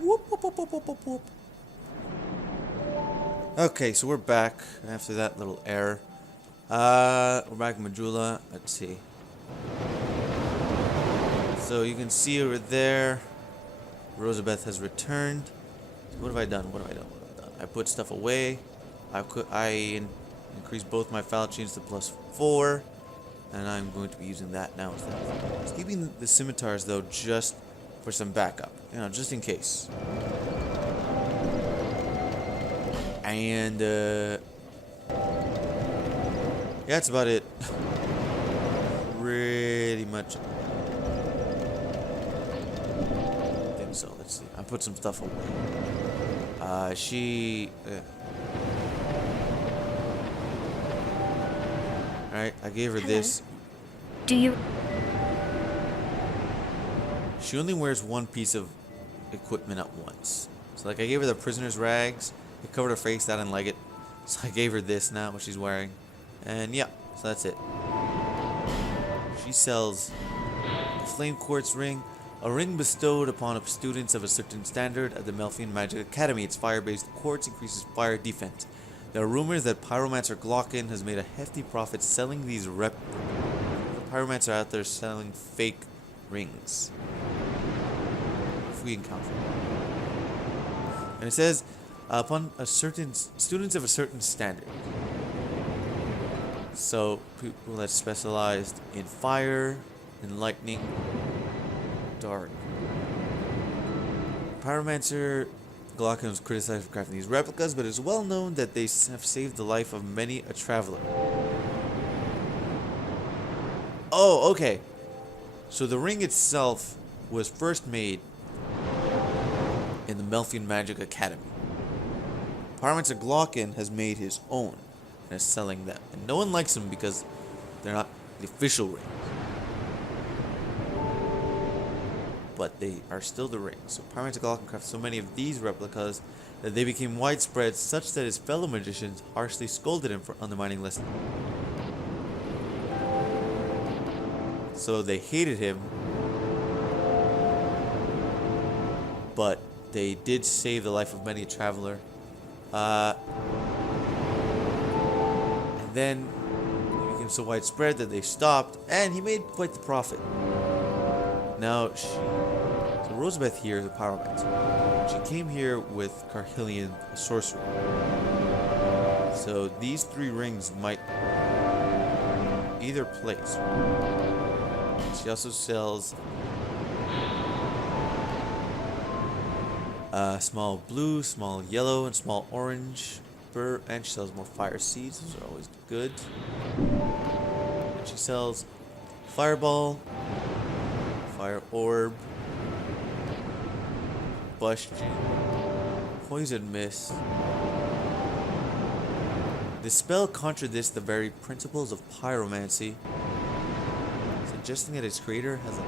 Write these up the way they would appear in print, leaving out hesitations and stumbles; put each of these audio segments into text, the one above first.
Whoop, whoop, whoop, whoop, whoop, whoop, whoop. Okay, so we're back after that little error. We're back in Majula. Let's see. So you can see over there, Rosabeth has returned. So what have I done? What have I done? What have I done? I put stuff away. I increased both my foul chains to +4, and I'm going to be using that now instead. I was keeping the scimitars though, just for some backup, just in case. And yeah, that's about it. Pretty much. I think so. Let's see. I put some stuff away. Alright, I gave her this. Do you... She only wears one piece of equipment at once. So like I gave her the prisoner's rags. It covered her face. I didn't like it. So I gave her this now, what she's wearing. And yeah, so that's it. She sells a flame quartz ring. A ring bestowed upon students of a certain standard at the Melfian Magic Academy. Its fire-based quartz increases fire defense. There are rumors that Pyromancer Glocken has made a hefty profit selling these The Pyromancer out there selling fake rings. If we encounter them. And it says, upon a certain students of a certain standard. So people that specialized in fire, in lightning, dark. Pyromancer Glocken was criticized for crafting these replicas, but it is well known that they have saved the life of many a traveler. Oh, okay. So the ring itself was first made in the Melfian Magic Academy. Pyromancer Glocken has made his own and is selling them. And no one likes them because they're not the official rings. But they are still the rings. So Pyromancer Glocken crafted so many of these replicas that they became widespread, such that his fellow magicians harshly scolded him for undermining listening. So they hated him, but they did save the life of many a traveler. And then it became so widespread that they stopped, and he made quite the profit. Now, so Rosabeth here, the pyromancer, she came here with Carhillion, a sorcerer. So these 3 rings might either place. She also sells small blue, small yellow, and small orange. And she sells more fire seeds. Those are always good. And she sells fireball, fire orb, bustion, poison mist. The spell contradicts the very principles of pyromancy, suggesting that its creator has a...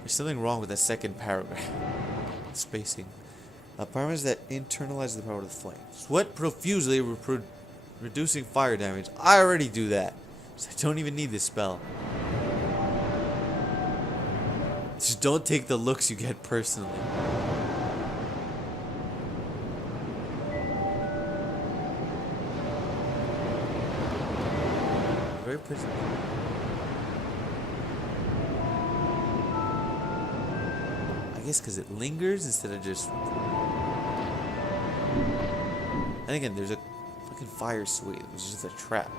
There's something wrong with the second paragraph. Spacing. Pyromancers that internalize the power of the flame. Sweat profusely, reducing fire damage. I already do that. So I don't even need this spell. Just don't take the looks you get personally. Very pretty. I guess because it lingers instead of just... And again, there's a fucking fire suite. It was just a trap.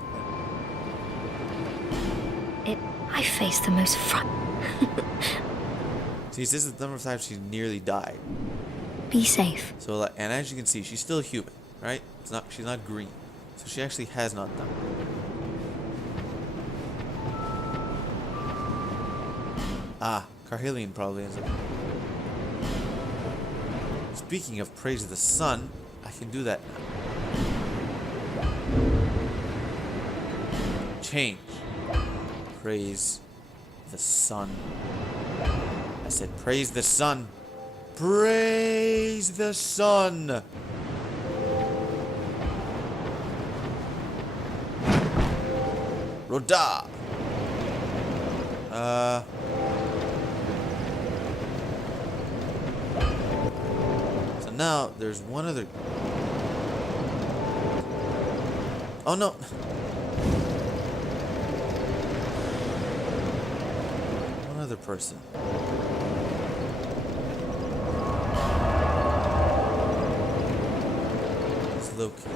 I face the most See, this is the number of times she's nearly died. Be safe. So, like, and as you can see, she's still human, right? She's not green. So she actually has not died. Ah, Carhillion probably has it. Speaking of praise of the sun, I can do that now. Change. Praise the sun. I said praise the sun. Praise the sun. Roda! So now there's one other. Oh no! One other person. It's Loki.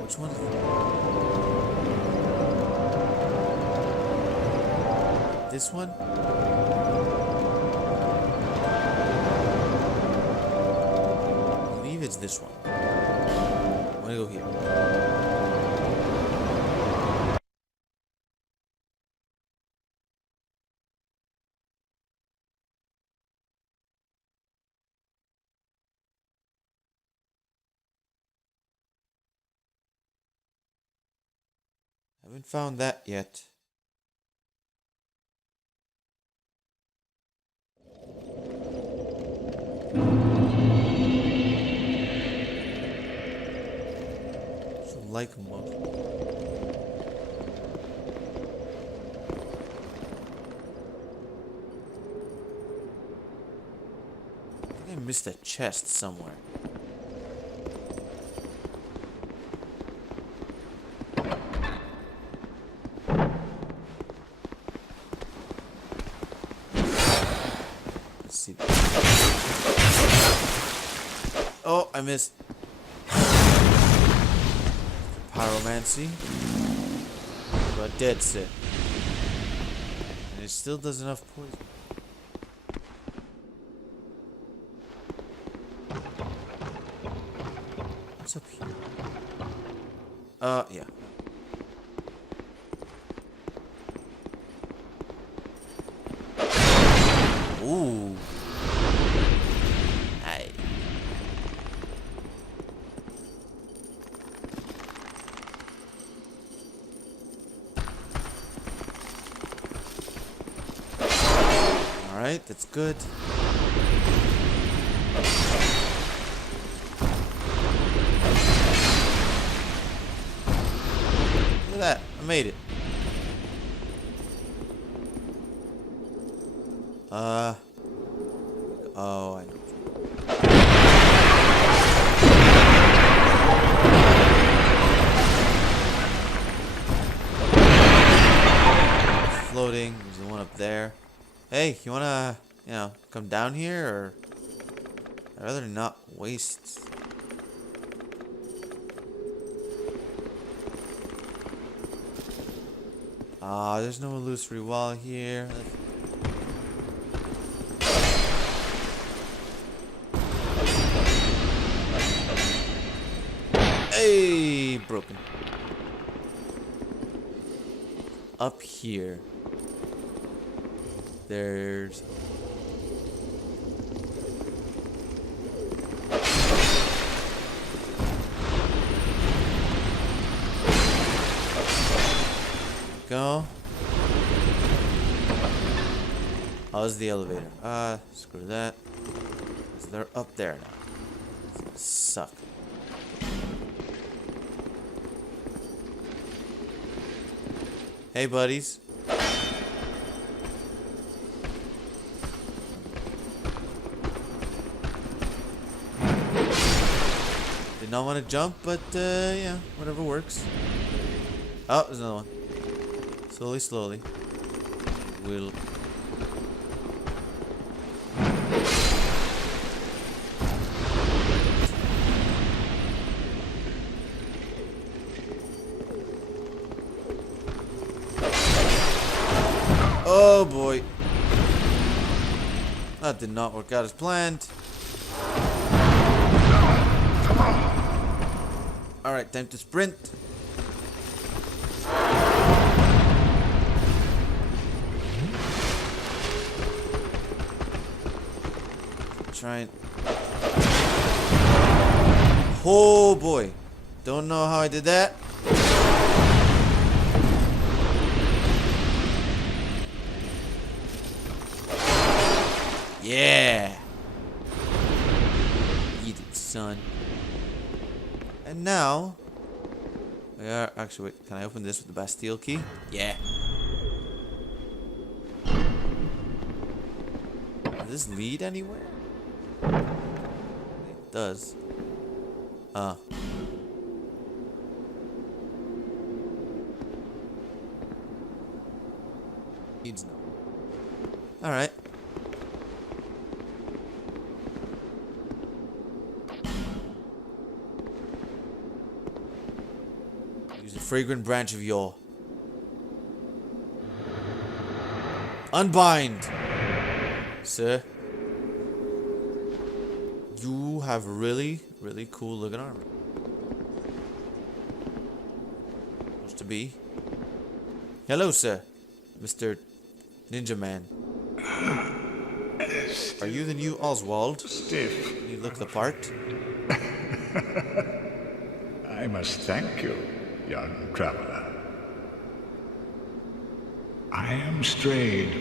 Which one? This one? I believe it's this one. I'm gonna go here. Haven't found that yet. So like mode. I think I missed a chest somewhere. Let's see. Oh, I missed. Pyromancy. But dead set. And it still does enough poison. What's up here? Yeah. Ooh. Nice. Alright, that's good. Look at that. I made it. Oh, I know. Floating. There's the one up there. Hey, you wanna, come down here, or I'd rather not waste. There's no illusory wall here. Hey, broken. Up here, there's go. Oh, this is the elevator. Screw that. So they're up there now. It's gonna suck. Hey, buddies. Did not want to jump, but yeah, whatever works. Oh, there's another one. Slowly, slowly. We'll. Oh boy. That did not work out as planned. Alright, time to sprint. Try and... Oh boy. Don't know how I did that. Yeah. Eat it, son. And now... Yeah, actually, wait. Can I open this with the Bastille key? Yeah. Does this lead anywhere? It does. Needs no. Alright. Use the fragrant branch of your... Unbind! Sir. You have really, really cool looking armor. Supposed to be. Hello, sir. Mr. Ninja Man. Are you the new Oswald? Stiff. You look the part. I must thank you, young traveler. I am Strayed,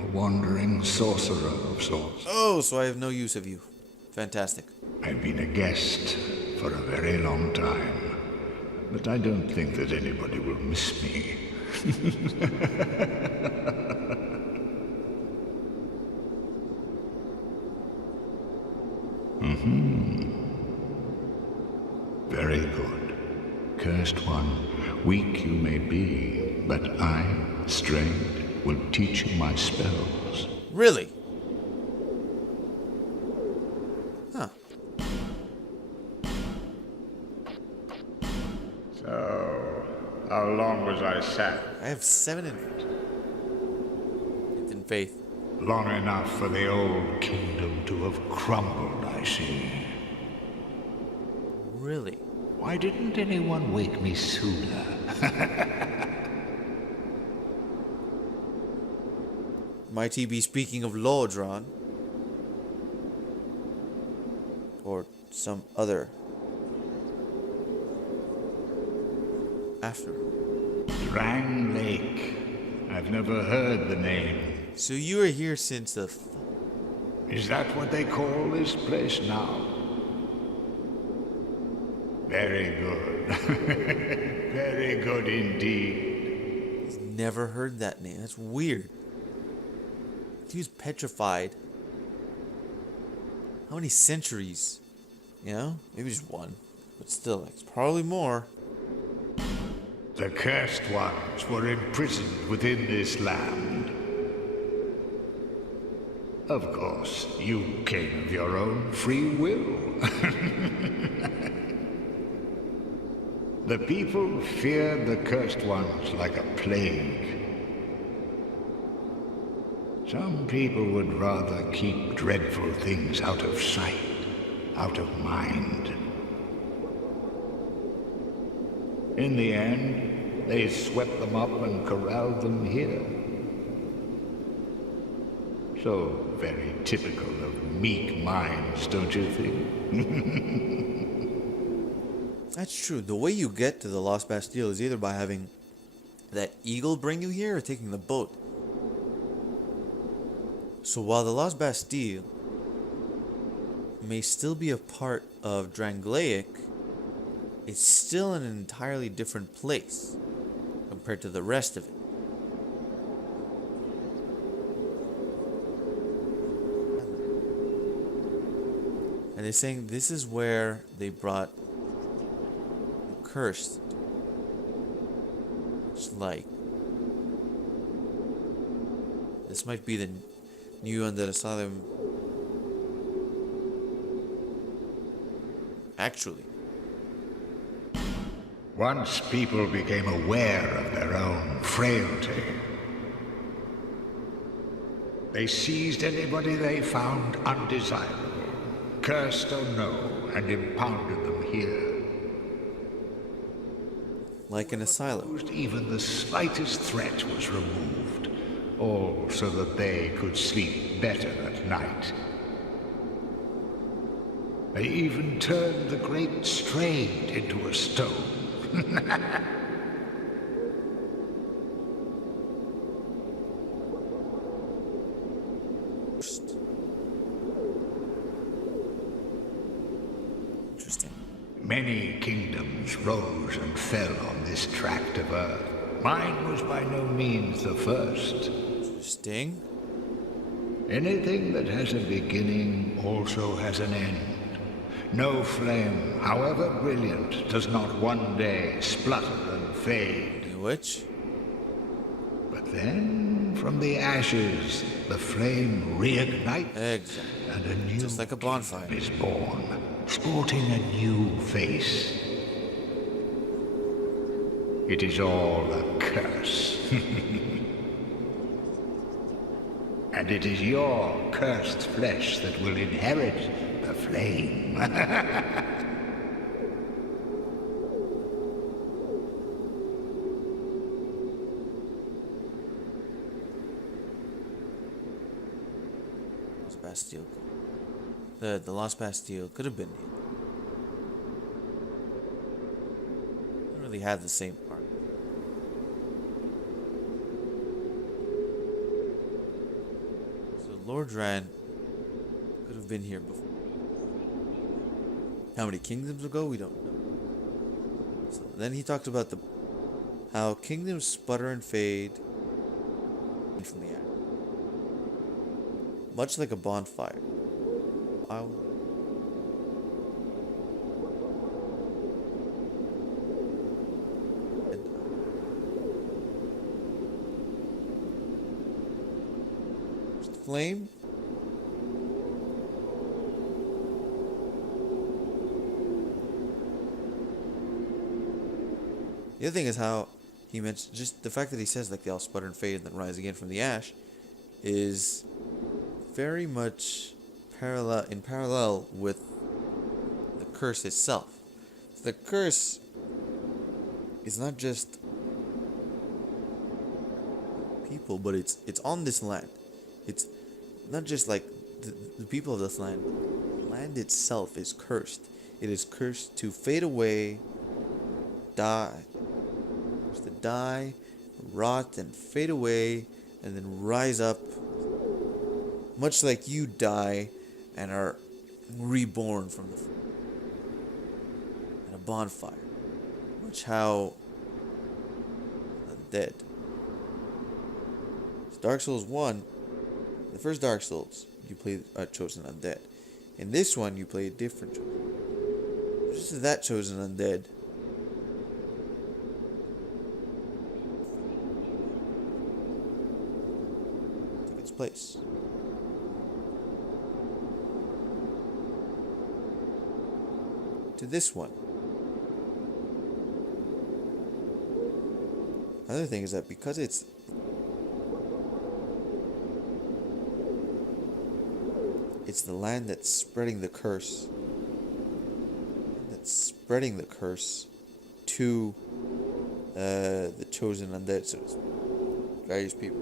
a wandering sorcerer of sorts. Oh, so I have no use of you. Fantastic. I've been a guest for a very long time, but I don't think that anybody will miss me. Very good. Cursed one, weak you may be, but I, Strayed, will teach you my spells. Really? Huh. So, how long was I sat? I have 7 in faith. Long enough for the old kingdom to have crumbled, I see. Really? Why didn't anyone wake me sooner? Might he be speaking of Lordran? Or some other? After. Drang Lake. I've never heard the name. So you were here since the... Is that what they call this place now? Very good. Very good indeed. He's never heard that name. That's weird. He was petrified. How many centuries? You know? Maybe just one. But still, it's probably more. The cursed ones were imprisoned within this land. Of course, you came of your own free will. The people feared the cursed ones like a plague. Some people would rather keep dreadful things out of sight, out of mind. In the end, they swept them up and corralled them here. So very typical of meek minds, don't you think? That's true. The way you get to the Lost Bastille is either by having that eagle bring you here or taking the boat. So while the Lost Bastille may still be a part of Drangleic, it's still in an entirely different place compared to the rest of it. And they're saying this is where they brought the cursed. It's like this might be the new Undead Asylum. Actually. Once people became aware of their own frailty, they seized anybody they found undesirable, cursed or no, and impounded them here. Like an asylum. Even the slightest threat was removed, all so that they could sleep better at night. They even turned the great Strayed into a stone. Many kingdoms rose and fell on this tract of earth. Mine was by no means the first. Sting? Anything that has a beginning also has an end. No flame, however brilliant, does not one day splutter and fade. The witch? But then, from the ashes, the flame reignites, Exactly. and a new Just like a bonfire. is born, sporting a new face. It is all a curse. And it is your cursed flesh that will inherit the flame. Bastille. The Lost Bastille could have been here. Don't really have the same part. So Lord Ran could have been here before. How many kingdoms ago? We don't know. So then he talked about how kingdoms sputter and fade from the air. Much like a bonfire. Flame? The other thing is how he mentioned, just the fact that he says like they all sputter and fade and then rise again from the ash is very much parallel with the curse itself. So the curse is not just people, but it's on this land. It's not just like the people of this land. The land itself is cursed. It is cursed to fade away, die, to die, rot, and fade away, and then rise up. Much like you die and are reborn from in a bonfire. Much how undead. Dark Souls 1, the first Dark Souls, you play a chosen undead. In this one, you play a different chosen. Just as that chosen undead took its place. To this one. Another thing is that because it's the land that's spreading the curse. That's spreading the curse to the chosen undead, so it's various people.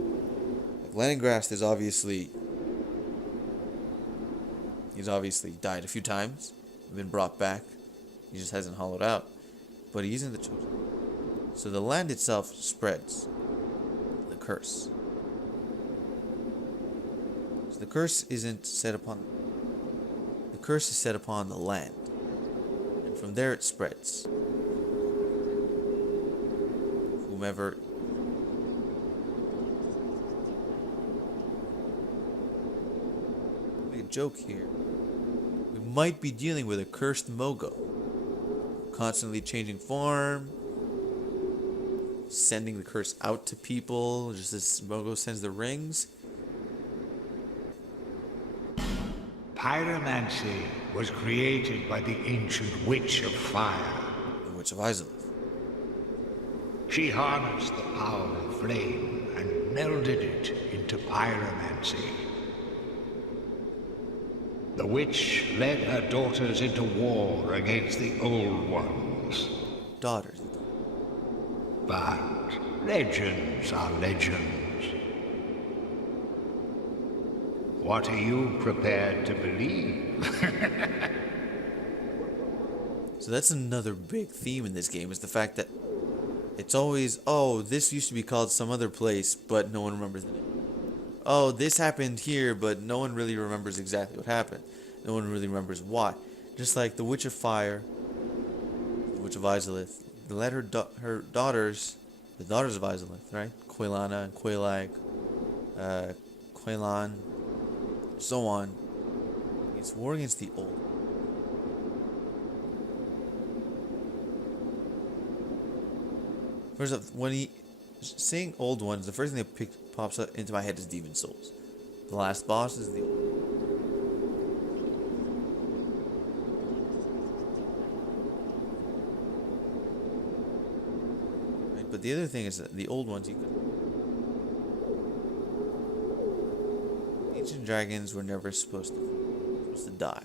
Like Leningrast is he's obviously died a few times, been brought back. He just hasn't hollowed out, but he isn't the chosen. So the land itself spreads the curse. So the curse isn't set upon. The curse is set upon the land, and from there it spreads. Whomever. Make a joke here. We might be dealing with a cursed Mogo, constantly changing form, sending the curse out to people, just as Mogo sends the rings. Pyromancy was created by the ancient Witch of Fire. The Witch of Izalith. She harnessed the power of flame and melded it into pyromancy. The witch led her daughters into war against the old ones. Daughters. But legends are legends. What are you prepared to believe? So that's another big theme in this game, is the fact that it's always, oh, this used to be called some other place, but no one remembers the name. Oh, this happened here, but no one really remembers exactly what happened. No one really remembers why. Just like the Witch of Fire Witch of Izalith. They led her daughters, the daughters of Izalith, right? Quailana and Quailag, Quailan, so on. It's war against the old. First off, when he saying old ones, the first thing that pops up into my head is Demon Souls. The last boss is the old. Right, but the other thing is that the old ones you could. Ancient dragons were never supposed to die.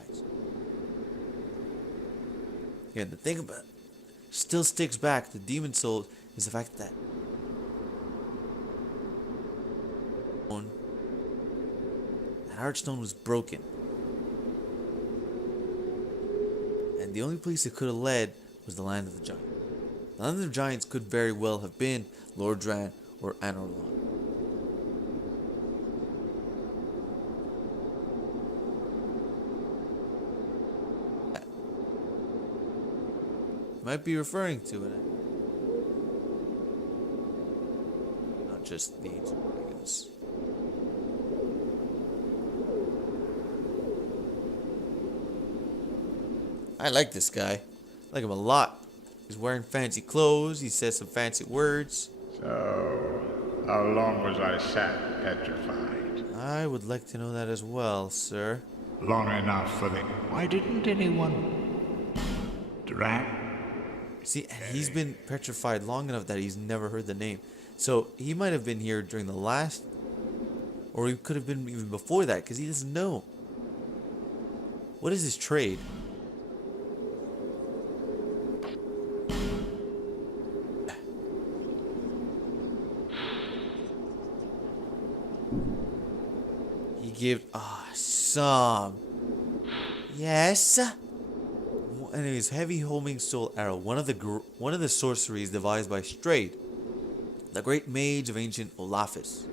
Yeah, the thing about it still sticks back to Demon Souls is the fact that that Heartstone was broken. And the only place it could have led was the Land of the Giants. The Land of the Giants could very well have been Lordran or Anorlon. Might be referring to it. Not just the ancient dragons. I like this guy. I like him a lot. He's wearing fancy clothes. He says some fancy words. So, how long was I sat petrified? I would like to know that as well, sir. Long enough for the... Why didn't anyone... Drag? See, he's been petrified long enough that he's never heard the name. So he might have been here during the last, or he could have been even before that, because he doesn't know. What is his trade? He gave some. Yes. And his heavy homing soul arrow, one of the sorceries devised by Strayed, the great mage of ancient Olafis.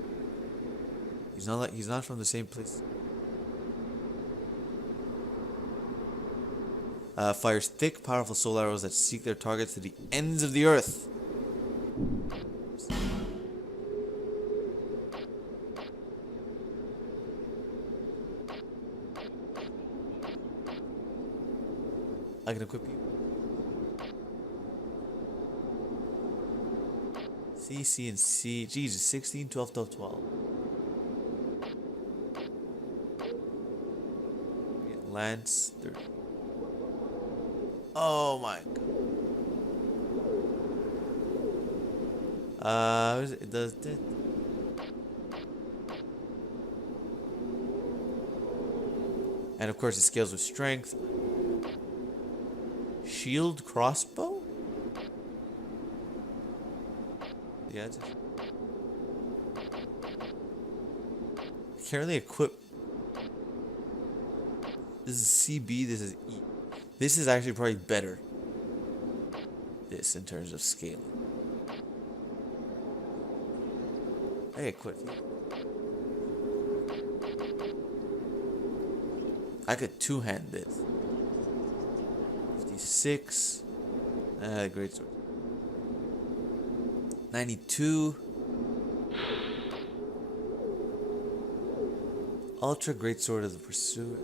He's not from the same place. Fires thick, powerful soul arrows that seek their targets to the ends of the earth. I can equip you. C, C, and C. Jesus, 16, 12, 12, 12. Lance, 30. Oh my god. It does it. And of course it scales with strength. Shield crossbow? Yeah, it's can't really equip. This is CB, this is E. This is actually probably better. This in terms of scaling. I equip. I could two-hand this. 56. Great sword. 92. Ultra great sword of the pursuer.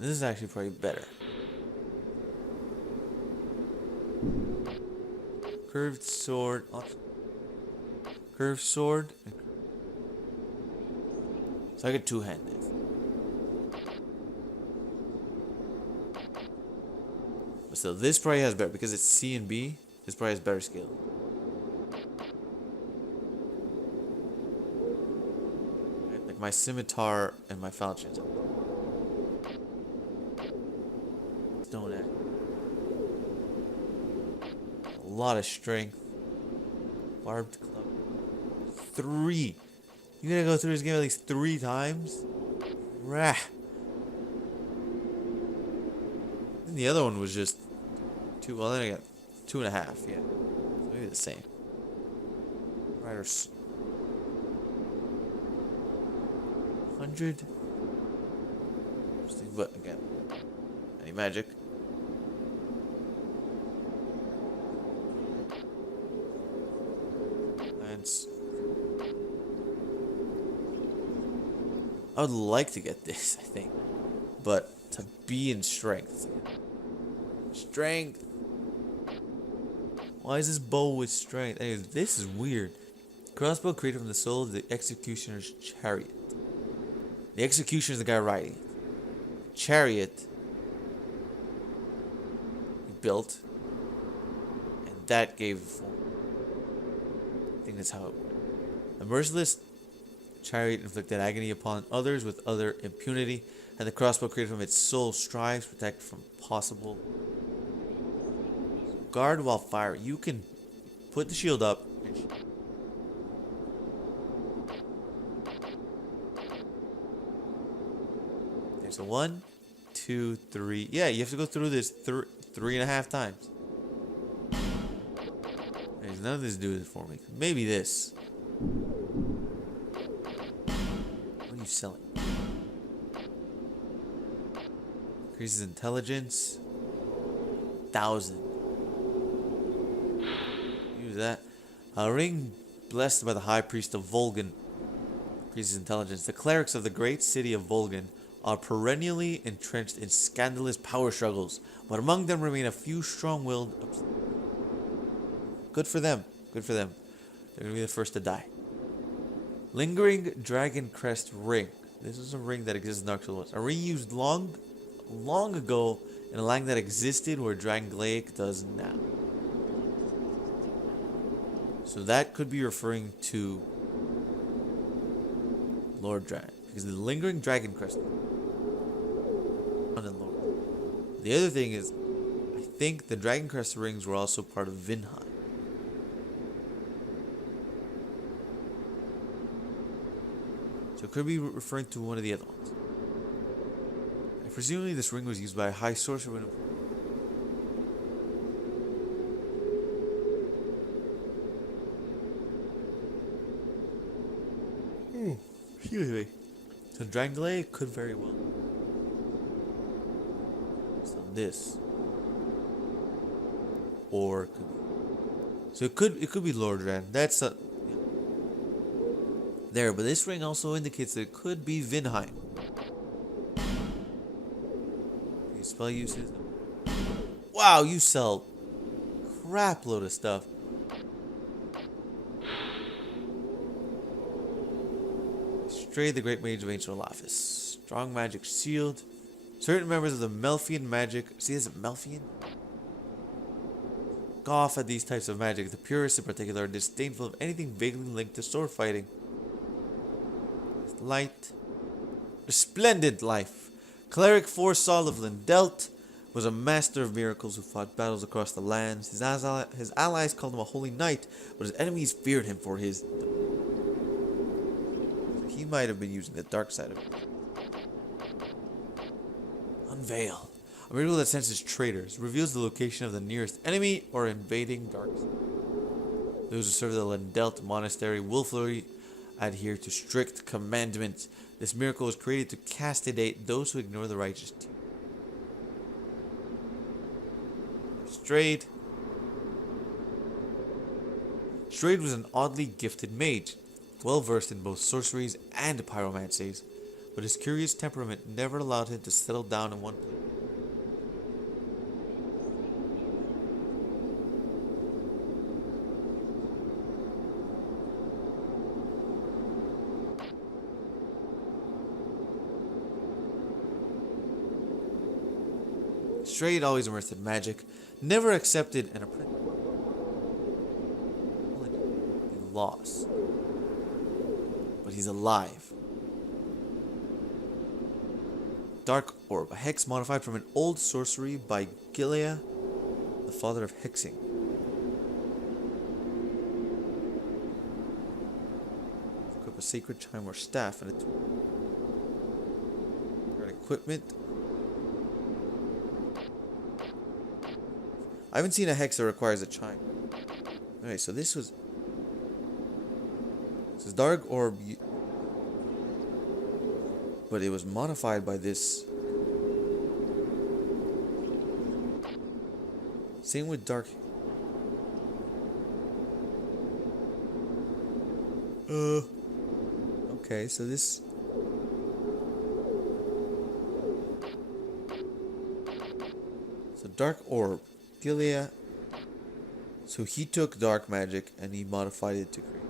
This is actually probably better. Curved sword. Curved sword. So I could two-hand this. But still, this probably has better because it's C and B. This probably has better skill. Right, like my scimitar and my falchions. Stone axe. A lot of strength. Barbed club. 3. You gotta go through this game at least 3 times? Rah. And the other one was just 2. Well, then I got 2.5. Yeah. So maybe the same. Riders. 100. Interesting, but again, any magic. I would like to get this, I think. But to be in strength. Strength. Why is this bow with strength? Anyways, this is weird. Crossbow created from the soul of the executioner's chariot. The executioner is the guy riding it. Chariot he built. And that gave form. I think that's how it worked. A merciless chariot inflicted agony upon others with utter impunity, and the crossbow created from its soul strives to protect from possible guard while firing. You can put the shield up and there's a 1, 2, 3. Yeah, you have to go through this 3.5 times. There's none of this do it for me. Maybe this. What are you selling? Increases intelligence. 1,000. Use that. A ring blessed by the high priest of Volgan. Increases intelligence. The clerics of the great city of Volgan are perennially entrenched in scandalous power struggles, but among them remain a few strong-willed. Good for them. Good for them. They're gonna be the first to die. Lingering Dragon Crest Ring. This is a ring that exists in Dark Souls 1. A ring used long ago in a land that existed where Dragon Glaive does now. So that could be referring to Lord Dragon, because the Lingering Dragon Crest. The other thing is, I think the Dragon Crest rings were also part of Vinheim. So it could be referring to one of the other ones. And presumably this ring was used by a high sorcerer. Excuse me. So Dragon Glaive could very well. So this. Or it could be. So it could be Lord Dragon. That's a there, but this ring also indicates that it could be Vinheim. Okay, spell uses. Wow, you sell crap load of stuff. Stray, the great mage of ancient Olafis. Strong magic shield. Certain members of the Melfian magic. See, is it Melfian? Scoff at these types of magic. The purists in particular are disdainful of anything vaguely linked to sword fighting. Light. Resplendent life. Cleric Forsaw of Lindelt was a master of miracles who fought battles across the lands. His allies called him a holy knight, but his enemies feared him for his... He might have been using the dark side of it. Unveil. A miracle that senses traitors. Reveals the location of the nearest enemy or invading dark side. Those who serve the Lindelt monastery willfully adhere to strict commandments. This miracle was created to castigate those who ignore the righteous. Strayed. Strayed was an oddly gifted mage, well versed in both sorceries and pyromancies, but his curious temperament never allowed him to settle down in one place. Strayed, always immersed in magic, never accepted an apprentice. He lost. But he's alive. Dark Orb, a hex modified from an old sorcery by Gilead, the father of hexing. Equip a sacred chime or staff and a tool. Equipment. I haven't seen a hex that requires a chime. Alright, so this was... This is Dark Orb. but it was modified by this. Same with dark. Okay, so this. So dark orb, Gilead. So he took dark magic and he modified it to create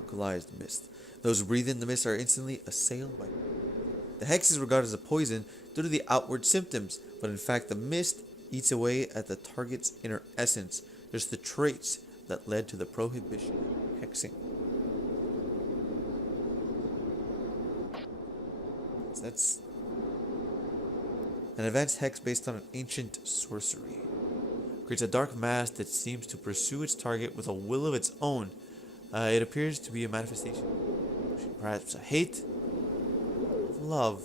localized mist. Those who breathe in the mist are instantly assailed by it. The hex is regarded as a poison due to the outward symptoms, but in fact the mist eats away at the target's inner essence. There's the traits that led to the prohibition of hexing. So that's an advanced hex based on an ancient sorcery. Creates a dark mass that seems to pursue its target with a will of its own. It appears to be a manifestation, perhaps a hate, of love.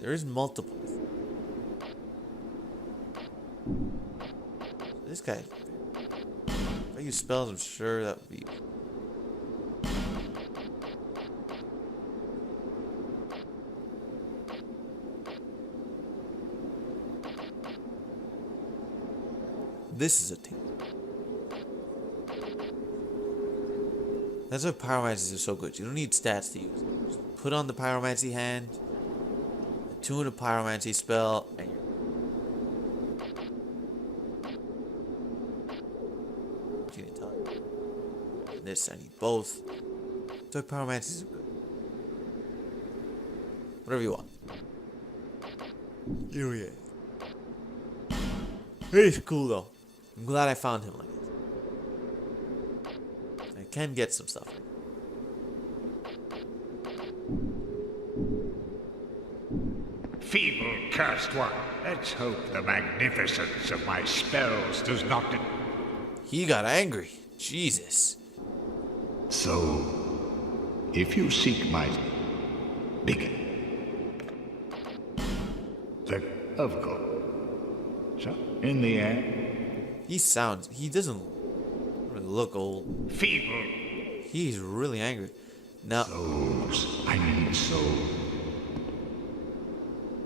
There is multiple. This guy, if I use spells, I'm sure that would be. This is a team. That's why pyromancies are so good. You don't need stats to use them. Just put on the pyromancy hand, attune a pyromancy spell, and you're. This, I need both. So pyromancies are good. Whatever you want. Here he is. He's cool though. I'm glad I found him like this. I can get some stuff. Feeble, cursed one. Let's hope the magnificence of my spells does not... He got angry. Jesus. So, if you seek my... begin. The... of course. So, in the end... He doesn't really look old. Feeble. He's really angry. Now... Souls. I need souls.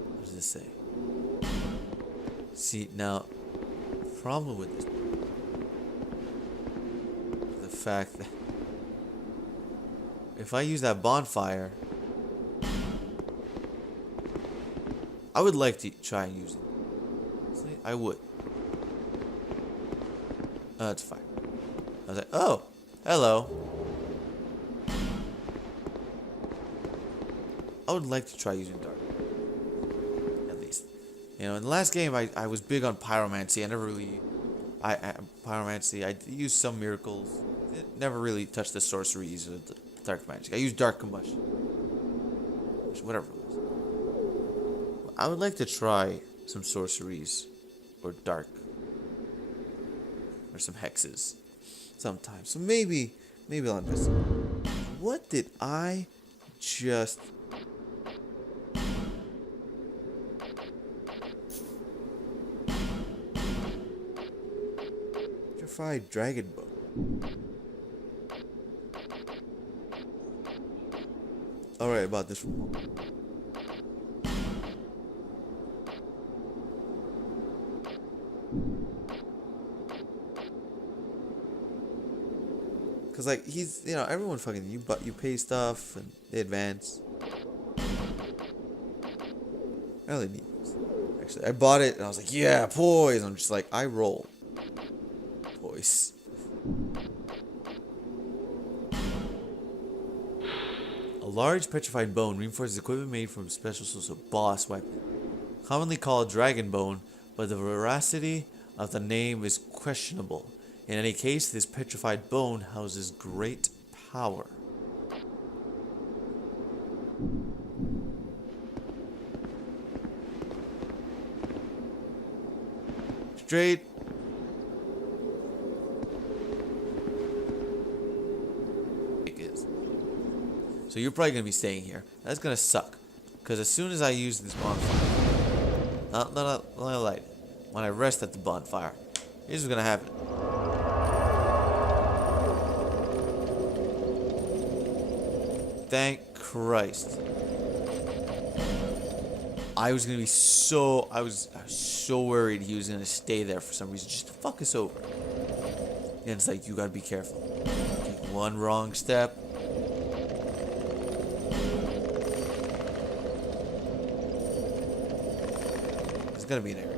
What does this say? See, now... problem with this... the fact that... if I use that bonfire... I would like to try and use it. See, I would. That's fine. I was like, oh, hello. I would like to try using dark. At least. You know, in the last game, I was big on pyromancy. I never really... pyromancy, I used some miracles. It never really touched the sorceries or the dark magic. I used dark combustion. Whatever it was. I would like to try some sorceries or dark. Or some hexes sometime. So maybe I'll invest. What did I just... Petrified dragon bone. Alright, about this one. Cause like he's, you know, everyone fucking you pay stuff and they advance. I really need this. Actually, I bought it and I was like, yeah, poise. I'm just like, I roll. Poise. A large petrified bone reinforces equipment made from a special source of boss weapon, commonly called dragon bone, but the veracity of the name is questionable. In any case, this petrified bone houses great power. Straight. It is. So you're probably going to be staying here. That's going to suck. Because as soon as I use this bonfire, not I light it, when I rest at the bonfire, here's what's gonna happen. Thank Christ. I was gonna be so I was so worried he was gonna stay there for some reason, just to fuck us over. And it's like, you gotta be careful. Take one wrong step. There's gonna be an area.